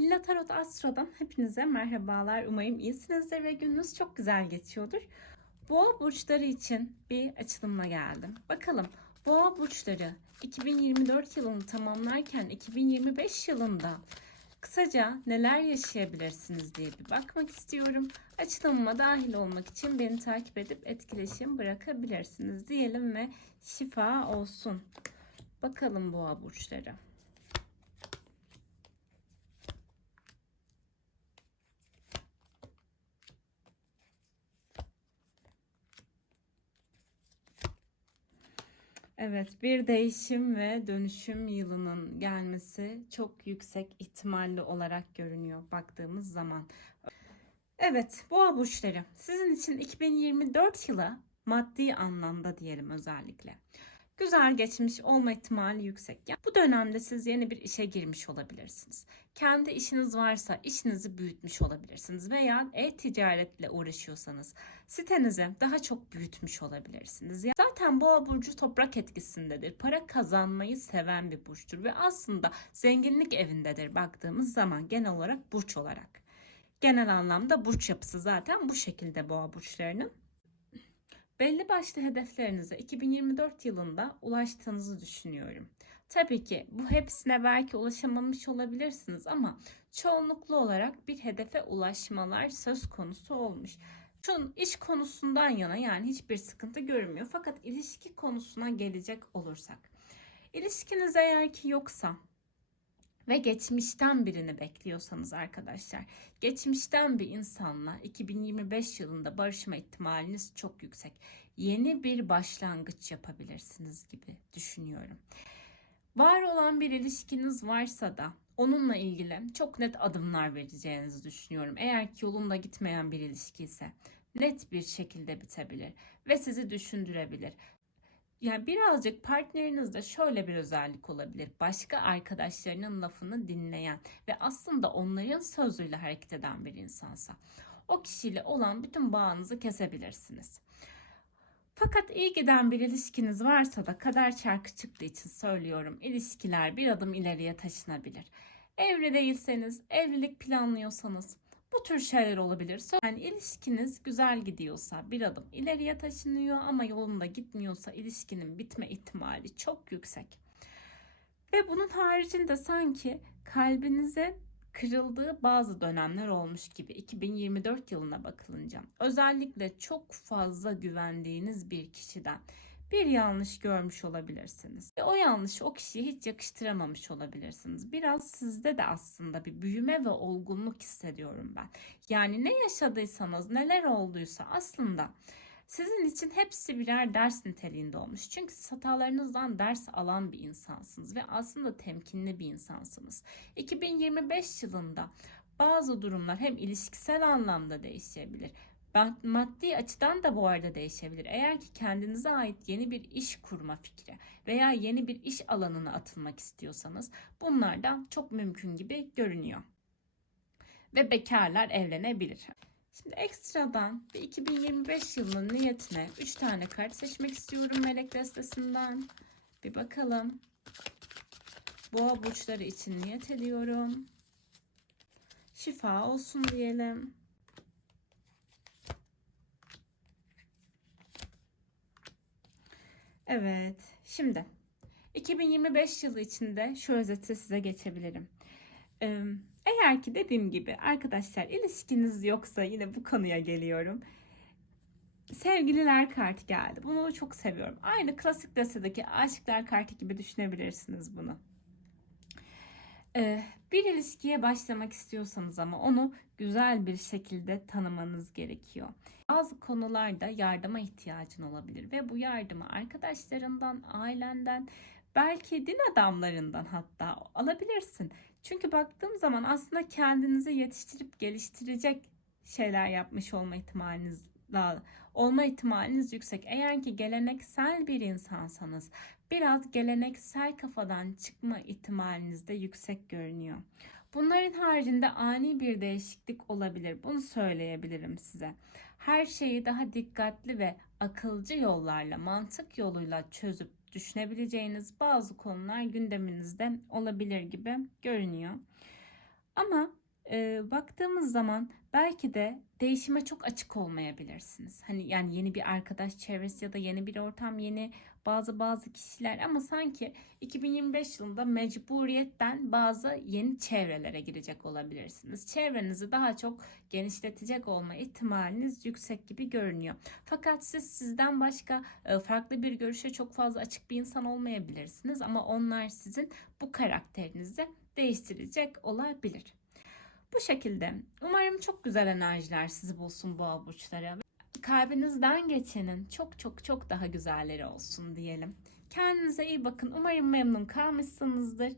Lila Tarot Astro'dan hepinize merhabalar. Umarım iyisinizdir ve gününüz çok güzel geçiyordur. Boğa burçları için bir açılımla geldim. Bakalım Boğa burçları 2024 yılını tamamlarken 2025 yılında kısaca neler yaşayabilirsiniz diye bir bakmak istiyorum. Açılımıma dahil olmak için beni takip edip etkileşim bırakabilirsiniz diyelim ve şifa olsun. Bakalım boğa burçları. Evet, bir değişim ve dönüşüm yılının gelmesi çok yüksek ihtimalli olarak görünüyor baktığımız zaman. Evet, boğa burçları sizin için 2024 yılı maddi anlamda diyelim özellikle. Güzel geçmiş olma ihtimali yüksek. Yani bu dönemde siz yeni bir işe girmiş olabilirsiniz. Kendi işiniz varsa işinizi büyütmüş olabilirsiniz veya e-ticaretle uğraşıyorsanız sitenizi daha çok büyütmüş olabilirsiniz. Ya Zaten boğa burcu toprak etkisindedir. Para kazanmayı seven bir burçtur ve aslında zenginlik evindedir baktığımız zaman genel olarak burç olarak. Genel anlamda burç yapısı zaten bu şekilde boğa burçlarının. Belli başlı hedeflerinize 2024 yılında ulaştığınızı düşünüyorum. Tabii ki bu hepsine belki ulaşamamış olabilirsiniz ama çoğunluklu olarak bir hedefe ulaşmalar söz konusu olmuş. Şunun iş konusundan yana yani hiçbir sıkıntı görünmüyor. Fakat ilişki konusuna gelecek olursak. İlişkiniz eğer ki yoksa ve geçmişten birini bekliyorsanız arkadaşlar, geçmişten bir insanla 2025 yılında barışma ihtimaliniz çok yüksek. Yeni bir başlangıç yapabilirsiniz gibi düşünüyorum. Var olan bir ilişkiniz varsa da onunla ilgili çok net adımlar vereceğinizi düşünüyorum. Eğer ki yolunda gitmeyen bir ilişki ise net bir şekilde bitebilir ve sizi düşündürebilir. Yani birazcık partnerinizde şöyle bir özellik olabilir. Başka arkadaşlarının lafını dinleyen ve aslında onların sözüyle hareket eden bir insansa o kişiyle olan bütün bağınızı kesebilirsiniz. Fakat iyi giden bir ilişkiniz varsa da kader çarkı çıktığı için söylüyorum. İlişkiler bir adım ileriye taşınabilir. Evli değilseniz, evlilik planlıyorsanız bu tür şeyler olabilir. Yani ilişkiniz güzel gidiyorsa bir adım ileriye taşınıyor ama yolunda gitmiyorsa ilişkinin bitme ihtimali çok yüksek. Ve bunun haricinde sanki kalbinize kırıldığı bazı dönemler olmuş gibi 2024 yılına bakılınca özellikle çok fazla güvendiğiniz bir kişiden bir yanlış görmüş olabilirsiniz. Ve o yanlışı o kişiye hiç yakıştıramamış olabilirsiniz. Biraz sizde de aslında bir büyüme ve olgunluk hissediyorum ben. Yani ne yaşadıysanız, neler olduysa aslında sizin için hepsi birer ders niteliğinde olmuş. Çünkü hatalarınızdan ders alan bir insansınız ve aslında temkinli bir insansınız. 2025 yılında bazı durumlar hem ilişkisel anlamda değişebilir maddi açıdan da bu arada değişebilir. Eğer ki kendinize ait yeni bir iş kurma fikri veya yeni bir iş alanına atılmak istiyorsanız bunlardan çok mümkün gibi görünüyor. Ve bekarlar evlenebilir. Şimdi ekstradan bir 2025 yılının niyetine 3 tane kart seçmek istiyorum melek destesinden. Bir bakalım. Boğa burçları için niyet ediyorum. Şifa olsun diyelim. Evet, şimdi 2025 yılı içinde şu özeti size geçebilirim. Eğer ki dediğim gibi arkadaşlar ilişkiniz yoksa yine bu konuya geliyorum. Sevgililer kartı geldi. Bunu çok seviyorum. Aynı klasik destedeki aşıklar kartı gibi düşünebilirsiniz bunu. Ee, bir ilişkiye başlamak istiyorsanız ama onu güzel bir şekilde tanımanız gerekiyor. Bazı konularda yardıma ihtiyacın olabilir ve bu yardımı arkadaşlarından, ailenden, belki din adamlarından hatta alabilirsin. Çünkü baktığım zaman aslında kendinizi yetiştirip geliştirecek şeyler yapmış olma ihtimaliniz olma ihtimaliniz yüksek. Eğer ki geleneksel bir insansanız biraz geleneksel kafadan çıkma ihtimaliniz de yüksek görünüyor. Bunların haricinde ani bir değişiklik olabilir. Bunu söyleyebilirim size. Her şeyi daha dikkatli ve akılcı yollarla, mantık yoluyla çözüp düşünebileceğiniz bazı konular gündeminizde olabilir gibi görünüyor. Ama e, baktığımız zaman belki de değişime çok açık olmayabilirsiniz. Hani yani yeni bir arkadaş çevresi ya da yeni bir ortam, yeni bazı bazı kişiler ama sanki 2025 yılında mecburiyetten bazı yeni çevrelere girecek olabilirsiniz. Çevrenizi daha çok genişletecek olma ihtimaliniz yüksek gibi görünüyor. Fakat siz sizden başka farklı bir görüşe çok fazla açık bir insan olmayabilirsiniz ama onlar sizin bu karakterinizi değiştirecek olabilir. Bu şekilde umarım çok güzel enerjiler sizi bulsun boğa burçları. Kalbinizden geçenin çok çok çok daha güzelleri olsun diyelim. Kendinize iyi bakın. Umarım memnun kalmışsınızdır.